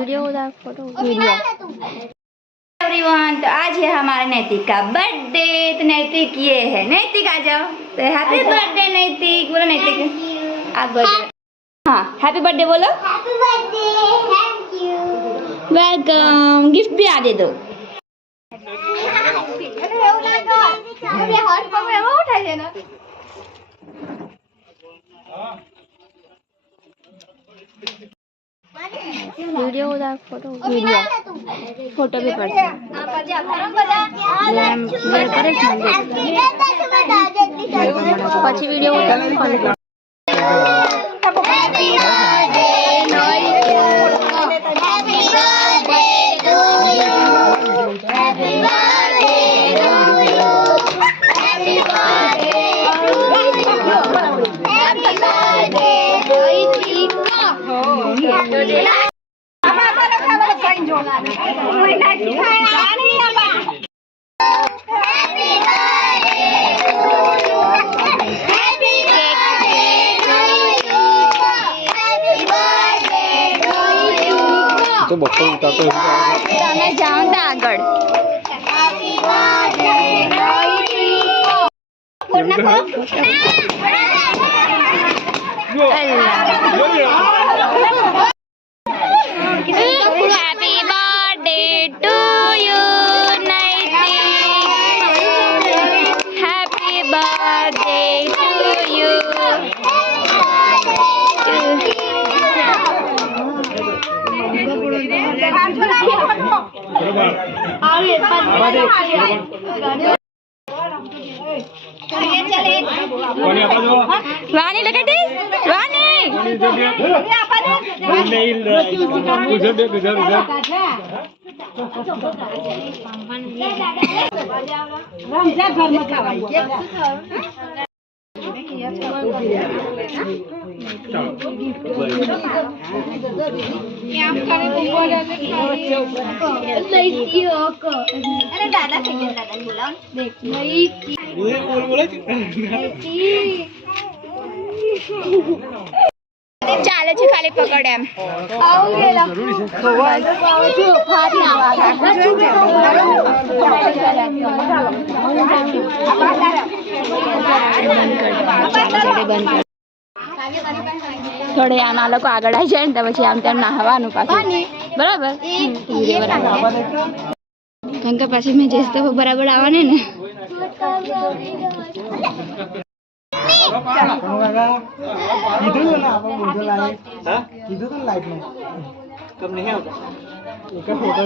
Video उधर photo video everyone, तो आज है हमारे नैतिक का बर्थडे। तो नैतिक ये है, नैतिक आ जाओ। तो हैप्पी बर्थडे नैतिक, बोलो नैतिक आप बोलो। हाँ हैप्पी बर्थडे बोलो। Happy birthday, thank you. Welcome. Gift भी आ दे दो। वीडियो उधर फोटो वीडियो फोटो भी पड़ પછી વિડિયો ઉતાર तो बच्चों उठाते हैं તમે જાઓ તો આગળ Happy birthday to you, Naitik. Happy birthday to you. वाणी लगा दे वाणी ચાલે છે ખાલી પકડ એમ થોડે આમ આ લોકો આગળ આવી જાય ને તો પછી આમ તેમ નાહવાનું પાછું બરાબર કારણ કે પછી મેં જઈશ તો બરાબર આવવાને ને कब नहीं होगा